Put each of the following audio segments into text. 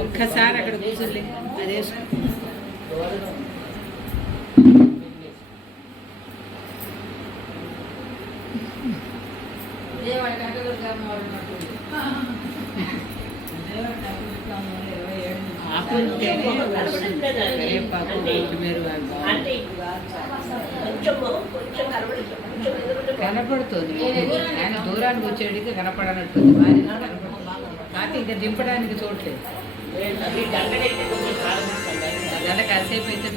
ఒక్కసారి అక్కడ కూర్చుంది అదే కనపడుతుంది. ఆయన దూరానికి వచ్చేటికి కనపడనట్టుంది. కాకపోతే ఇంకా దింపడానికి చూడలేదు. గంట కాసేపు అయితే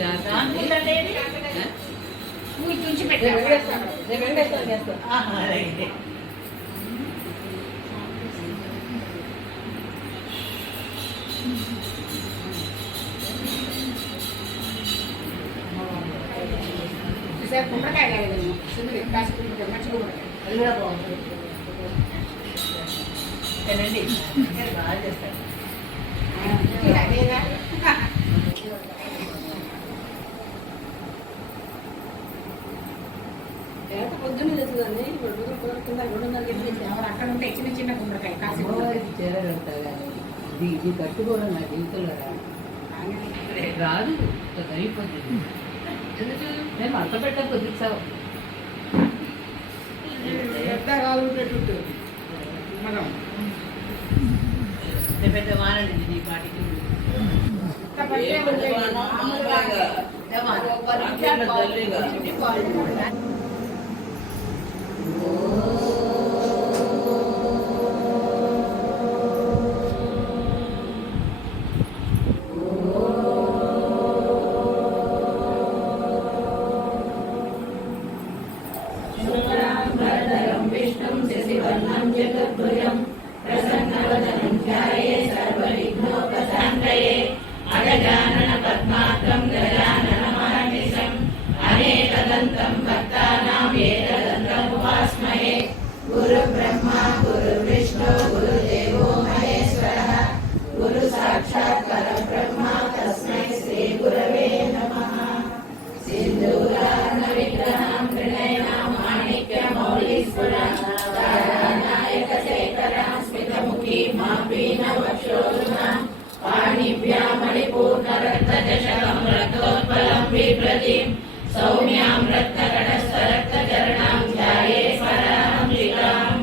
కుమ్మడికాయ కాలేదమ్మా, కాసి కుమ్మడికాయ మంచి కుమ్మడికాయ అది కూడా బాగుంటుంది. బాగా చేస్తారు. పొద్దున్న తెచ్చుదండి. అక్కడ ఉంటే చిన్న చిన్న కుమ్మడికాయ కాసి ఇది కట్టుకోవడం నా జీవితంలో రాదు. అయిపోతుంది. మేము అంత పెట్ట కుదిర్చావు ఎంత కావాలంటే మనం పెద్ద మానండి నీ పాటికి విష్ణుం శశివర్ణం చతుర్భుజం ప్రసన్నవదనం ధ్యాయే సర్వవిఘ్నోపశాంతయే అగజానన పద్మాత్రం గజానన మహర్నిశం అనేకదంతం భక్తానాం ఏకదంతం ఉపాస్మహే. గురు బ్రహ్మా గురు విష్ణు గురుదేవో మహేశ్వరః గురు సాక్షాత్ పరబ్రహ్మ తస్మై శ్రీ గురవే నమః. సింధూరార్ణ విగ్రహం త్రినయనాం మాణిక్యమౌళీశ్వరం తారానాయక శేఖరం స్మితముఖీ మాపీనవక్షోరుణాం పాణిభ్యాం మణిపూర్ణరక్తజశకం రక్తోత్పలం బిభ్రతిం సౌమ్యాం రక్తకటస్థరక్తచరణాం ధ్యాయే పరాంశికాం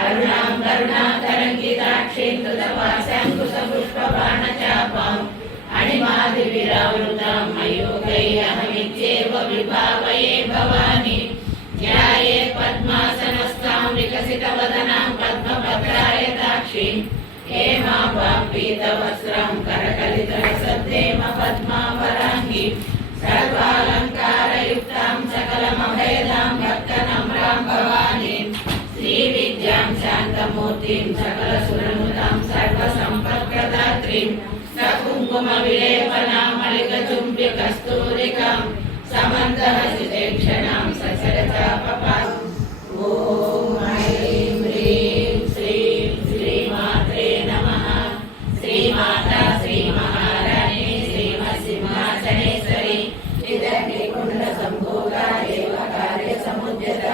అరుణాం కరుణాతరంగితాక్షీం ధృతపాశాంకుశపుష్పబాణచాపాం అణిమాదివిరావృతాం మయూఖైరహమిత్యేవ విభావయే భవాని. ధ్యాయే పద్మాసనస్థాం వికసితవదనాం పద్మపత్రాయతాక్షీం హేమాభాం పీతవస్త్రం కరకలితరసద్దేమ పద్మావరాంగీం సర్వాలంకారయుక్తాం సకలమభేదాం భక్తనమ్రాం భవానీం శ్రీవిద్యాం శాంతమూర్తిం సకలసురనుతాం సర్వసంపత్ప్రదాత్రీం సకుంకుమ విలేపనాం మలికచుంబి కస్తూరికాం సమంతహసితేక్షణాం సచరచాపపాం. ఓం ఐం హ్రీం శ్రీం శ్రీమాత్రే నమః. శ్రీమాతా శ్రీ మహారాణి శ్రీమత్సింహాసనేశ్వరి ఇదగ్నికుండ సంభోగా దేవకార్య సముద్యత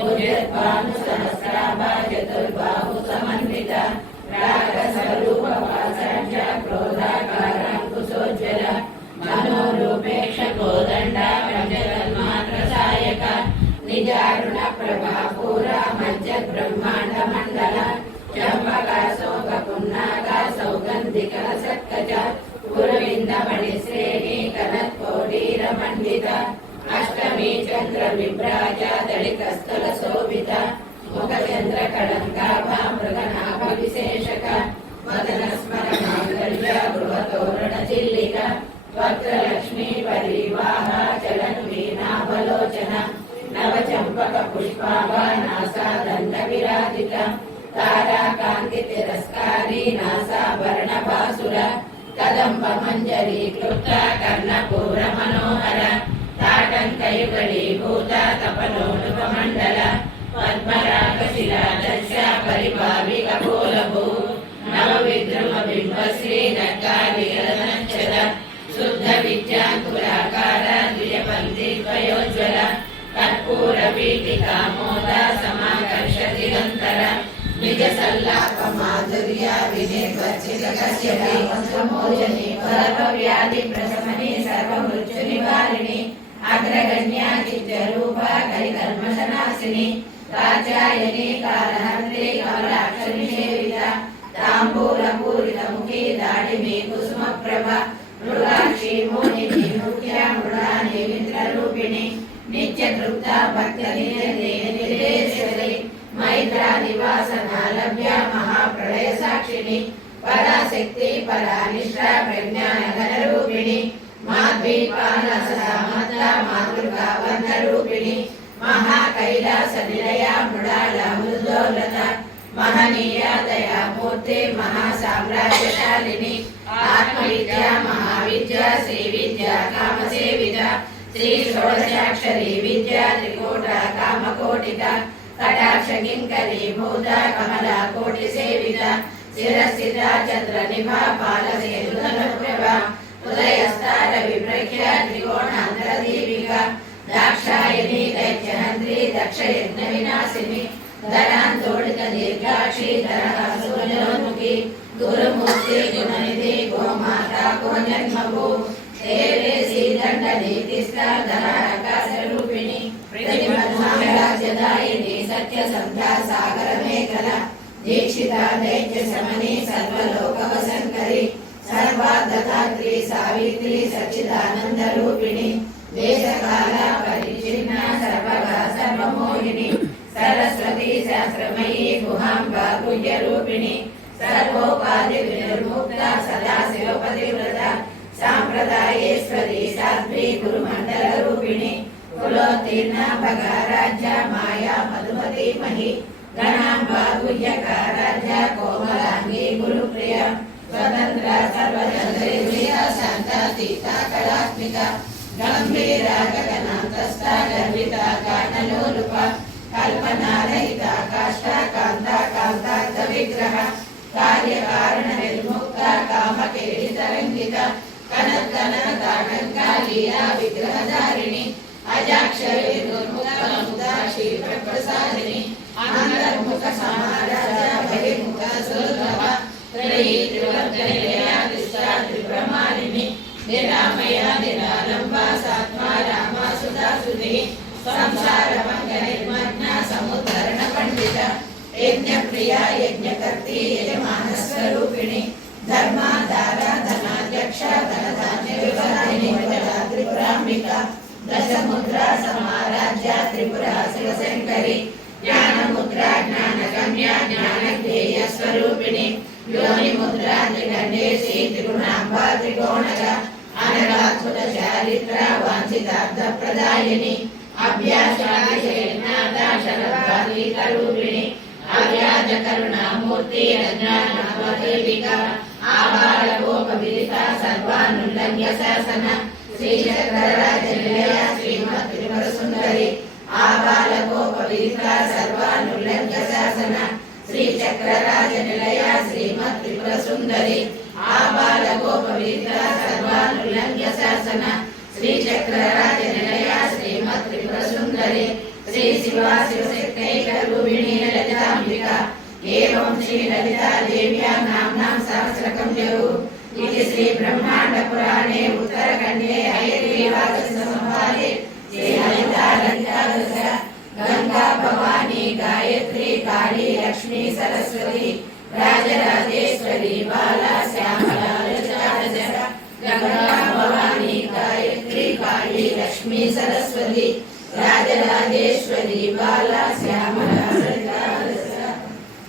ఉద్యద్భాను సహస్రాభా చతుర్బాహు సమన్విత రాగస్వరూప వాసాఢ్య క్రోధాకారాంకుశోజ్వల మనోరూపేక్ష కోదండ పంచతన్మాత్ర సాయక నిజారుణ ప్రభాపూర మధ్య బ్రహ్మాండ మండల చంపక శోక పున్నాగ సౌగంధిక సత్కజ పురవింద మణిశ్రేణి కనత్కోటీర మండిత అష్టమి చంద్ర విభ్రాజ దళితస్థల శోభిత ముఖ చంద్ర కళంకాభా మృగనాభ విశేషక వదన స్మర మాంగళ్య గృహతోరణ చిల్లిక వక్రలక్ష్మీ పరివాహ చలన్ వీణావలోచన నవచంపక పుష్పాభా నాసా దండ విరాజిత తారాకాంతి తిరస్కారీ నాసాభరణ భాసుర కదంబ మంజరీ క్లుప్త కర్ణపూర మనోహర తాటంకయుగళీభూత తపనోనుపమండల పద్మరాగశిలాదర్శ పరిభావిక భూలభూ నవవిద్రుమ బింబశ్రీ నక్కాలిగలనంచల శుద్ధ విద్యాంకురాకార ద్విజపంథి ద్వయోజ్వల కర్పూర పీఠికా మోద సమాకర్ష దిగంతర నిజ సల్లాప మాధుర్య వినిర్వచిత కశ్యపి వంశమోచని సర్వవ్యాధి ప్రశమని సర్వమృత్యు నివారిణి అగ్రగణ్యా చిత్రరూప కలికల్మషనాశిని కాచాయని కాలహంత్రి కమలాక్షరి సేవిత తాంబూలపూరిత ముఖి దాడిమి కుసుమ ప్రభ మృగాక్షి మోహిని ముఖ్య మృడాని మిత్రరూపిణి నిత్య తృప్త భక్త నిర్దేశ్వరి మైత్రా నివాసన లభ్య మహాప్రళయ సాక్షిని పరాశక్తి పరానిష్ట ప్రజ్ఞానగర రూపిణి మాద్వీపాలసమత మాతృకా వర్ణరూపిణి మహాకైలాస నిలయ మృడాల మృదోలత మహనీయ దయామూర్తి మహాసామ్రాజ్యశాలిని ఆత్మవిద్య మహావిద్య శ్రీ విద్య కామసేవిత శ్రీ షోడశాక్షరి విద్య త్రికోట కామకోటిక కటాక్ష కింకరీ భూత కమలా కోటి సేవిత శిరస్థిత చంద్ర నిభా పాలసేతుల ప్రభ ఉదయస్థాన విప్రఖ్య త్రికోణాంతర దీపిక దాక్షాయని దైత్యహంత్రి దక్షయజ్ఞ వినాశిని ధనాంతోడిత దీర్ఘాక్షి ధనకాసులోన్ముఖి గురుమూర్తి గుణనిధి గోమాత గోజన్మభూ దేవేసి దండ నీతిస్థ ధనాకాశరూపిణి ప్రతిమధ్వారాజ్యదాయిని సత్య సంధ్యా సాగర మేఖల దీక్షిత దైత్య శమని సర్వలోకవశంకరి సర్వార్థదాత్రి సావిత్రి సచ్చిదానంద రూపిణి దేశకాల పరిచిన్న సర్వగా సర్వమోహిని సరస్వతి శాస్త్రమయీ గుహాంబ గుహ్య రూపిణి సర్వోపాధి వినిర్ముక్త సదాశివపతివ్రత సాంప్రదాయేశ్వరి సాధ్వి గురుమండల రూపిణి కులోత్తీర్ణ భగారాజ్య మాయా మధుమతి మహి గణాంబ గుహ్యక రాజ్య కోమలాంగి గురుప్రియ స్వతంత్ర సర్వచంద్రేంద్రియ శాంతాతీత కళాత్మిక గంభీర గగనాంతస్థ గర్విత గానలోలుప కల్పనారహిత కాష్ట కాంత కాంతార్థ విగ్రహ కార్యకారణ నిర్ముక్త కామకేళి తరంగిత కనకన తాటంక లీలా విగ్రహధారిణి అజాక్షరి దుర్ముఖ క్షీర ప్రసాదిని అంతర్ముఖ సమారాజ బహిర్ముఖ సులభ త్రయీ త్రివర్గనిలయ త్రిప్రమాలిని నిరామయ నిరాలంబ సాత్మా రామ సుధాసుని సంసార భంగ నిర్మగ్న సముద్ధరణ పండిత యజ్ఞ ప్రియ యజ్ఞకర్తి యజమాన స్వరూపిణి ధర్మాధార ధనాధ్యక్ష ధనధాన్య వివరాయిని త్రిపురాంబిక దశముద్ర సమారాజ్య త్రిపుర శివశంకరి జ్ఞానముద్ర జ్ఞానగమ్య జ్ఞానజ్ఞేయ స్వరూపిణి యోని ముద్ర త్రిగణేశి త్రిగుణాంబ త్రికోణగ అనగాద్భుత చారిత్ర వాంఛితార్థ ప్రదాయిని అభ్యాసాదిశేనాద శరద్వాదీత రూపిణి అవ్యాజ కరుణామూర్తి అజ్ఞానవదేవిక ఆబాల గోపవిదిత సర్వానుల్లంఘ్య శాసన శ్రీచక్రరాజ నిలయ శ్రీమత్ త్రిపుర సుందరి ఆబాల గోపవిదిత సర్వానుల్లంఘ్య శాసన శ్రీచక్రరాజ నిలయ శ్రీమత్ త్రిపుర సుందరి ఆబాల గోపవిదిత సర్వానుల్లంఘ్య శాసన శ్రీచక్రరాజ నిలయ శ్రీమత్ త్రిపుర సుందరి శ్రీ శివ శివశక్తైక రూపిణి లలితాంబిక ఏవం శ్రీ లలితా దేవ్యా నామ్నాం సహస్రకం జరు ఇది శ్రీ బ్రహ్మాండ పురాణే ఉత్తరఖండే హయగ్రీవాగ సంవాదే శ్రీ లలితా లలితాదశ గంగా భవానీ గాయత్రి కాళీ లక్ష్మీ సరస్వతి రాజరాజేశ్వరి బాలా శ్యామలా లలితాదశ గంగా భవానీ గాయత్రి కాళీ లక్ష్మీ సరస్వతి రాజరాజేశ్వరి బాలా శ్యామలా లలితాదశ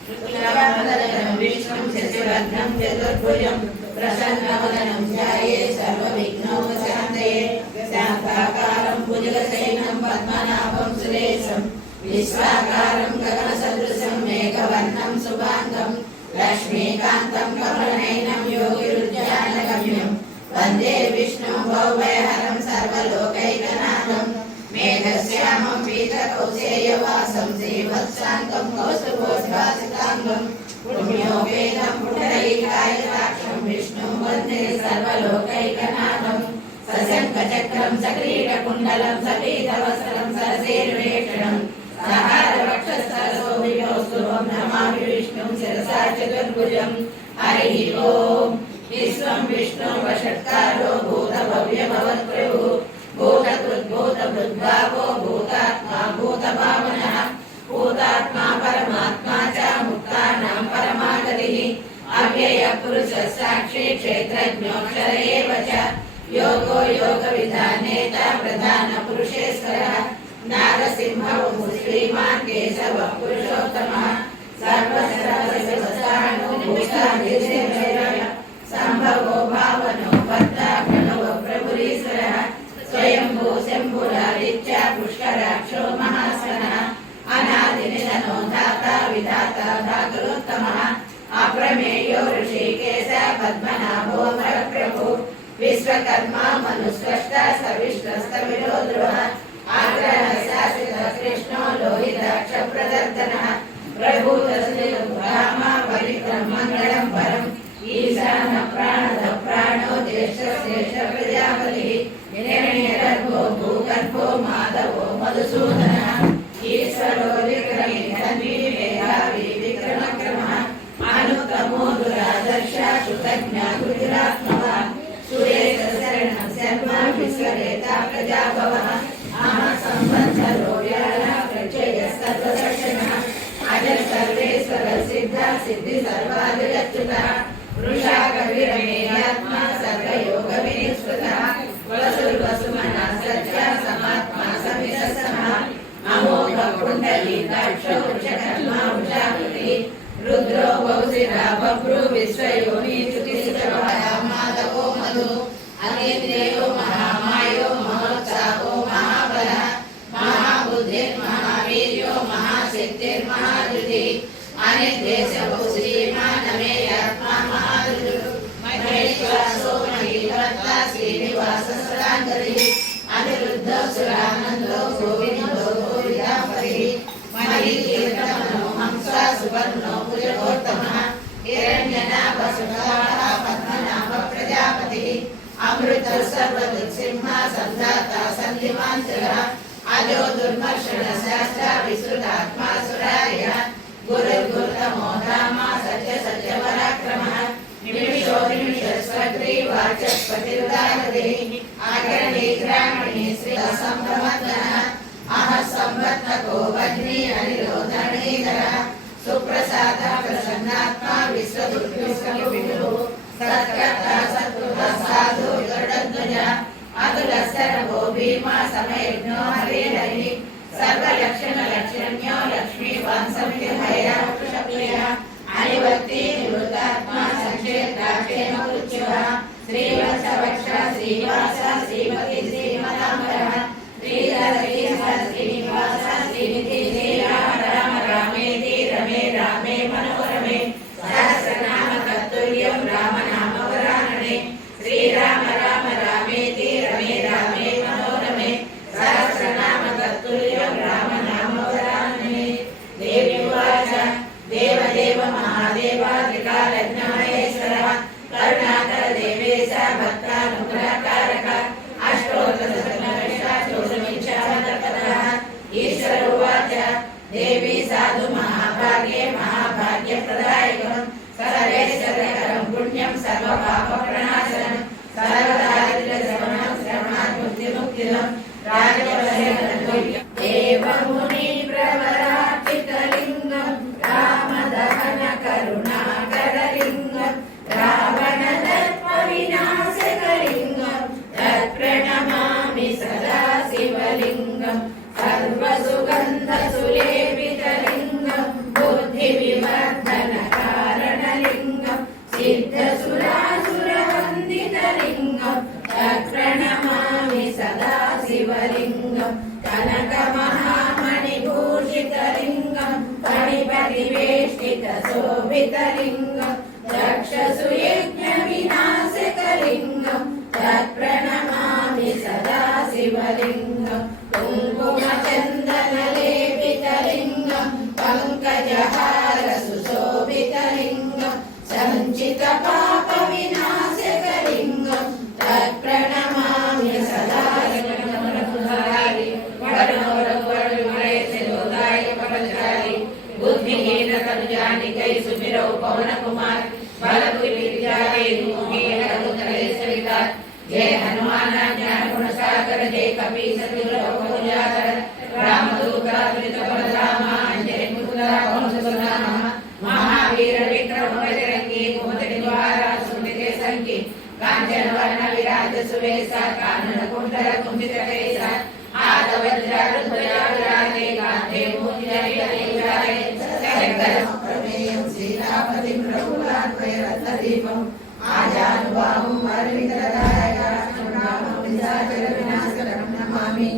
శుక్లాంబరధరం విష్ణుం శశివర్ణం చతుర్భుజం ప్రసన్నవదనం ధ్యాయే సర్వవిఘ్నోపశాంతయే శాంతాకారం భుజగశయనం పద్మనాభం సురేశం విశ్వాకారం గగనసదృశం మేఘవర్ణం శుభాంగం లక్ష్మీకాంతం కమలనయనం యోగిరుధ్యానగమ్యం వందే విష్ణుం భవభయహరం సర్వలోకైకనాథం మేఘశ్యామం పీతకౌశేయవాసం శ్రీవత్సాంగం కౌస్తుభోద్భాసితాంగం పుణ్యోపేతం పుండరీకాయతాక్షం విష్ణుం వందే సర్వలోకైకనాథం సశంఖచక్రం సక్రీడకుండలం సపీతవస్త్రం సరసేర్వేక్షణం సహారవక్షస్థలశోభితోస్తుభం नमामि विष्णुं शिरसा चतुर्भुजं हरिः ओम् विश्वं विष्णु वषट्कारो भूतभव्यभवत्प्रभुः भूतकृद्भूतभृद्भावो भूतात्मा भूतभावनः भूतात्मा परमात्मा च मुक्तानां परमागतिः अव्ययपुरुषः साक्षी क्षेत्रज्ञोऽक्षर एव च योगो योगविधानेता प्रधानपुरुषेश्वरः नारसिंहः श्रीमान् केशवः पुरुषोत्तमः सर्वसर्वभूतानुभूतानिर्देशः सम्भवो भावनो भर्ता प्रणवो प्रभुरीश्वरः स्वयंभू शम्भुरादित्य पुष्कराक्षो महास्वनः अनादिनिधनो धाता विधाता धातुरोत्तमः अप्रमेयो ऋषिकेश पद्मनाभो वरप्रभु विश्वकर्मा मनुस्रष्टा सविष्णस्तविरो ध्रुवः आग्रहः शाश्वतः कृष्णो लोहिताक्ष प्रदर्दनः प्रभूतश्रीराम परिक्रम मङ्गलं परम् ईशानः प्राणदः प्राणो ज्येष्ठश्रेष्ठ प्रजापतिः हिरण्यगर्भो भूगर्भो माधवो मधुसूदनः ईश्वरो विक्रमे तन्वी मेधावी विक्रमक्रमः अनुत्तमो दुरादर्श कृतज्ञा गुजरात्मवान् सुरेशरणं शर्मा विश्वरेता प्रजाभवः संवत्सरो व्याळः प्रचयः सर्वदर्शनः अजः सर्वेश्वर सिद्ध सिद्धि सर्वादिरच्युतः वृषा कविरमेयात्मा सर्वयोगविनिष्कृतः वसुर्वसुमनः सच्च समात्मा समितस्सनः अमोघ पुण्डलीकाक्षो वृषकर्मा वृषाकृतिः रुद्रो बहुशिरा बभ्रु विश्वयोनि च्युतिश्रवः माधवो मधु अनिन्द्रियो महामायो महोत्साहो महाबलः महाबुद्धिर्महावीर्यो महाशक्तिर्महाधृतिः अनिर्देशो श्रीमानमेयात्मा महाधृतिः महेश्वासो महीभर्ता श्रीनिवासः सदान्तरिः अनिरुद्धो सुरानन्दो गोविन्दो गोविदापरिः महीकीर्तमनो हंसा सुवर्णो भुजगोत्तमः हिरण्यनाभसुधाः पद्मनाभ प्रजापतिः अमृत सर्वदुःसिंह सन्धाता सन्धिमान्तरः अजो दुर्मर्षण शास्त्र विश्रुतात्मा सुरार्यः गुरुर्गुरुतमो धाम सत्य सत्यपराक्रमः निमिषो निमिषस्वग्रीवाचस्पतिर्दारतिः अग्रणी ग्रामणी श्रीसम्भ्रमद्गणः अह संवत्नको वह्नि अनिरोधणीधरः सुप्रसादः प्रसन्नात्मा विश्वदुर्विश्वविभुः सत्कर्ता सत्कृतः साधु गरुडध्वजः अतुलस्तरभो भीमा समयज्ञो हरिहरिः सर्वलक्षणलक्षण्यो लक्ष्मीवान् समितिर्हयः वृषप्रियः अनिवर्ती निवृत्तात्मा संक्षेत्राक्षेण उच्यः श्रीवत्सवक्ष श्रीवास श्रीमती श्रीमदाम्बरः श्रीनिवास श्रीनिधि श्रीराम राम रामेति रमे रामे मनोरमे सहस्रनाम तत्तुल्यं राम नाम वरानने श्रीराम राम रामेति रमे रामे मनोरमे सहस्रनाम तत्तुल्यं राम नाम वरानने देवी उवाच देवदेव महादेव त्रिकालज्ञमहेश्वरः करुणाकर देवेश भक्तानुग्रहकारक अष्टोत्तरशतनामिषाचोषमीक्षावतपदः ईश्वर उवाच देवी साधु महाभाग्ये महाभाग्यप्रदायकं सर्वेश्वरकरं पुण्यं सर्वपापप्रणाशनं सर्वदारिद्र्यशमनं श्रवणात् मुक्तिमुक्तिदं राजवशेन देवमुनिप्रवरार्चितलिङ्गं रामदहन करुणाकरलिङ्गं रावणदर्पविनाशकलिङ्गं तत्प्रणमामि सदा शिवलिङ्गं सर्वसुगन्धसुलेपितलिङ्गं बुद्धिविवर्धनकारणलिङ्गं सिद्धसुरासुरवन्दितलिङ्गं तत्प्रणमामि सदा शिवलिङ्गं कनकमहामणिभूषितलिङ्गं फणिपतिवेष्टितशोभितलिङ्गं दक्षसुयज्ञविनाशकलिङ्गं तत्प्रणमामि सदा शिवलिङ्गं कुङ्कुमचन्दनलेपितलिङ्गं पङ्कजहारसुशोभितलिङ्गं सञ्चितपापविनाशकलिङ्गं तत्प्रणमामि सदा बुद्धिहीन जय कपीसतिलोकमुजाकर रामदूतावृत बलराम अंजलि पुत्र पवन महावीर विक्रम बजरंगी कुमति निवार सुमति संगी कांचन वर्ण विराज सुरेशा कानन कुंडल कुंजित केसा आद वज्राध्वजा विराजे कांते मुंजय शंकर प्रमेयं सीतापतिं रघुनाथं रत्नदीपं आजानुबाहुं अरविन्ददायकं रामं विंध्याचल विनाशकरं नमामि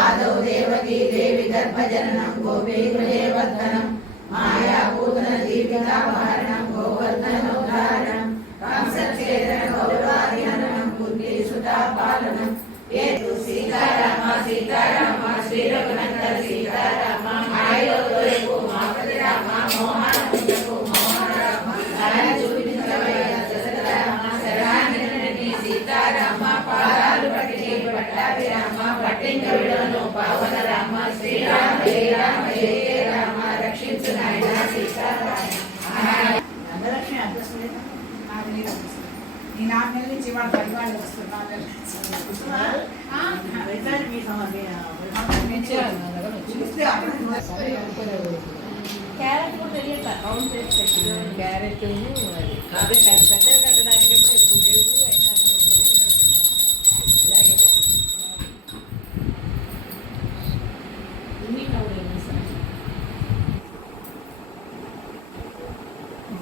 आदौ देवकी देवी गर्भजननं गोपीकुलेवर्धनं मायापूतन दीपिकावहरणं गोवर्धनोद्धारणं कंसच्छेदन गौरवादिहरणं बुद्धिसुतापालनं येतु सीताराम सीताराम श्रीरघुनन्दन सीताराम आयोदयकु मापतिराम मोहनमुंडकु मोहनराम राजूपितवय दशरथराम శరణి సీతారామ పాదాలు పట్టి పట్టాభిరామ పట్టింకవిడను పవన రామ శ్రీరామ జయ రామ జయ రామ రక్షించు నాయన సీతారామ ధనలక్ష్మి అడ్రస్ లేదు నాకు లేదు ఈ 4 నెలల నుంచి వాడు పరివాళ్ళు వస్తున్నారు క్యారెట్ కూడా తెలియక కౌంట్ చేసి క్యారెట్ అది పెద్దగా కట్టడానికేమో ఎక్కువ లేవు అయినా ఇలాగే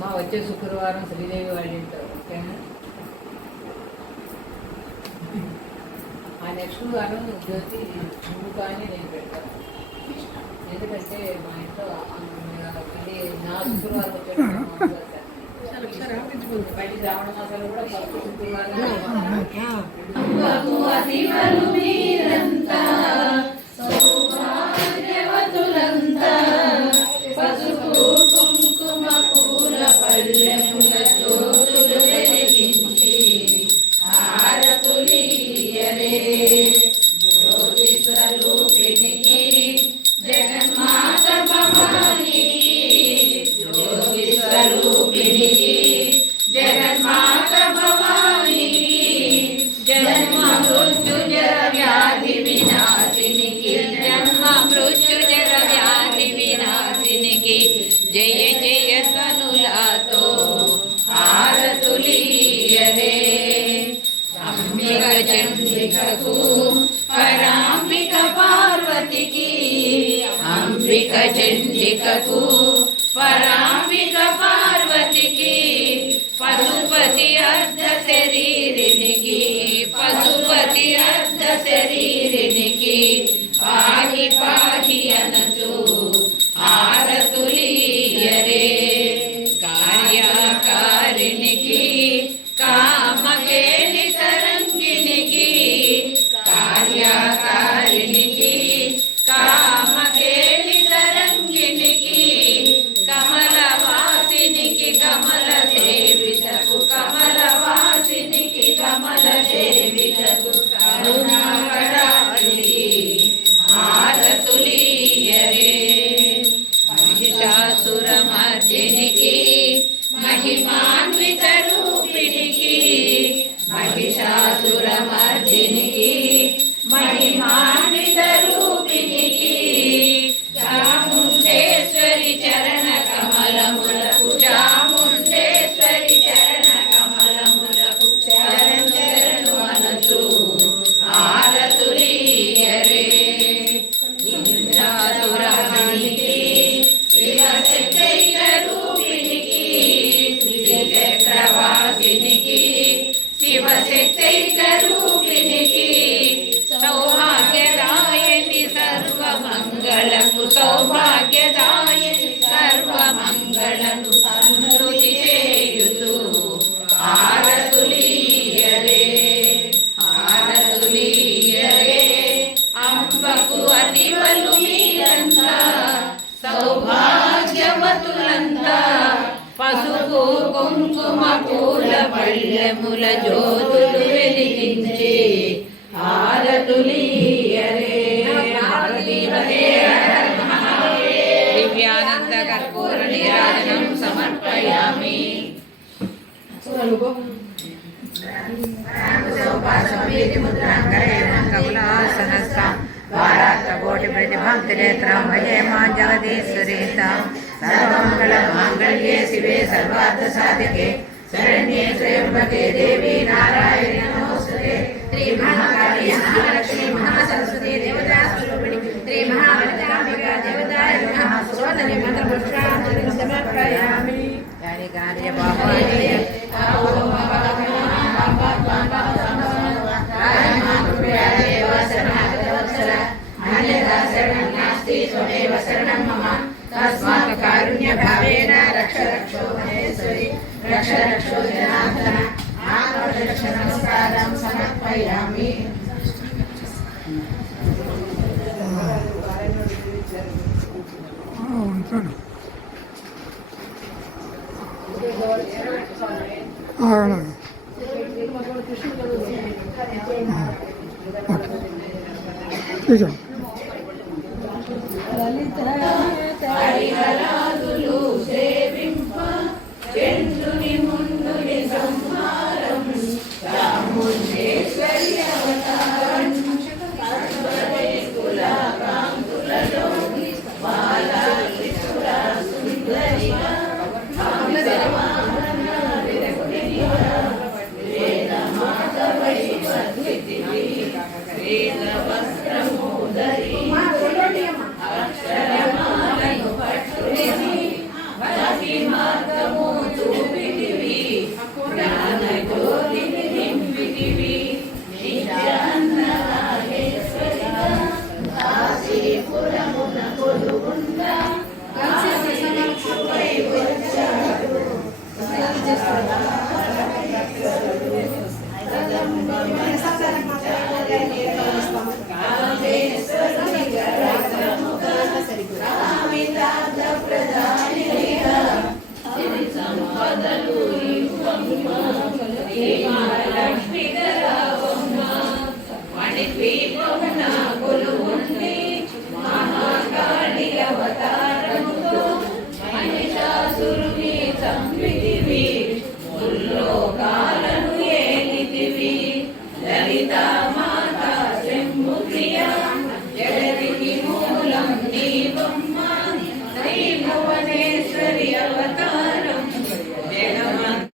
మా వచ్చే శుక్రవారం శ్రీదేవి వాళ్ళ ఇంట్లో ఓకేనా ఆ నెక్స్ట్ వారం జ్యోతి ముందు కానీ నేను పెడతాను ఎందుకంటే మా ఇంట్లో మళ్ళీ నా శుక్రవారం వచ్చేటప్పుడు బయటికి రావడం అసలు కూడా ఫస్ట్ శుక్రవారం పసుపు కుంకుమ పూల పల్లెముల జ్యోతులు వెలిగించి హారతులియరే జ్యోతి స్వరూపిణికి జగన్మాత భవానికి జ్యోతి స్వరూపిణికి జగన్మాత భవానికి జన్మ మృత్యుజర వ్యాధి వినాశినికి జన్మ మృత్యుజర వ్యాధి వినాశినికి జయ జయ ధ్వనులతో హారతులియరే అంబిక చంద్రికకు పరాంబిక పార్వతికి అంబిక చంద్రికకు పరాంబిక పార్వతికి పశుపతి అర్ధ శరీరినికి పశుపతి అర్ధ శరీరినికి పాహి పాహి అనచు హారతులియరే కార్యకారిణికి కామకేలి తరంగినికి కార్యకారిణికి కామకేలి తరంగినికి కమలవాసినికి కమల సేవితకు కమలవాసినికి కమల సేవితకు కరుణాకరాళి హారతులియరే మహిషాసురమర్దినికి మహిమాన్విత రూపిణికి మహిషాసురమర్దినికి మహిమాన్విత రూపిణికి చాముండేశ్వరి చరణ కమలములకు చాముండేశ్వరి చరణ కమలములకు చరణ్ చరణు అనచు హారతులియరే ఇంద్రాసురమణికి శివశక్తైక రూపిణికి శ్రీచక్రవాసినికి శివశక్తైక రూపిణికి సౌభాగ్యదాయని సర్వమంగళము సౌభాగ్యదాయని సర్వమంగళము సంతృతి చేయుతు హారతులియరే హారతులియరే అంబకు అతివలు మీరంతా సౌభాగ్యవతులంతా పసుపు కుంకుమ పూల పళ్ళెముల జ్యోతులు వెలిగించి హారతులియరే దివ్యానంద కర్పూర నీరాజనం సమర్పయామి కమలా त्रिनेत्रं भजे मां जगदीश्वरीतां सर्वमङ्गलमाङ्गल्ये शिवे सर्वार्थसाधिके शरण्ये त्र्यम्बके देवी नारायणी नमोस्तुते श्रीमहाकाली महालक्ष्मी महासरस्वती देवता स्वरूपिणी श्रीमहागणाम्बिका देवताय नमः सुवर्णनि मंत्रपुष्पां समर्पयामि यानि कार्य बाबाय त्वमेव शरणं मम तस्मात् कारुण्यभावेन रक्ष रक्षो महेश्वरी रक्ष रक्षो जनार्दन आत्मरक्ष नमस्कारं समर्पयामि హరిహరాదులు సేవింప చంద్రుని ముందుని సంహారం చాముండేశ్వరి అవతారం సర్వదేకుల కాంతులలో బాలా త్రిపుర సుందరిగా వేదమాతవై వర్ధితివి వేదవస్త్రమోదరి అక్షరమాలను పట్టుడివి భక్తి మార్గము చూపితివి జ్ఞానజ్యోతిని నింపితివి నిత్యాన్నదాయేశ్వరిగా కాశీపురమున కొలువుండ కాశీపై వచ్చాడు సంపదలు లక్ష్మీధరావమ్మ మణిద్వీపమున కొలువుండి మహాకాళి అవతారముతో మహిషాసురుని చంపితివి ముల్లోకాలను ఏలితివి లలితా మాత శంభుప్రియ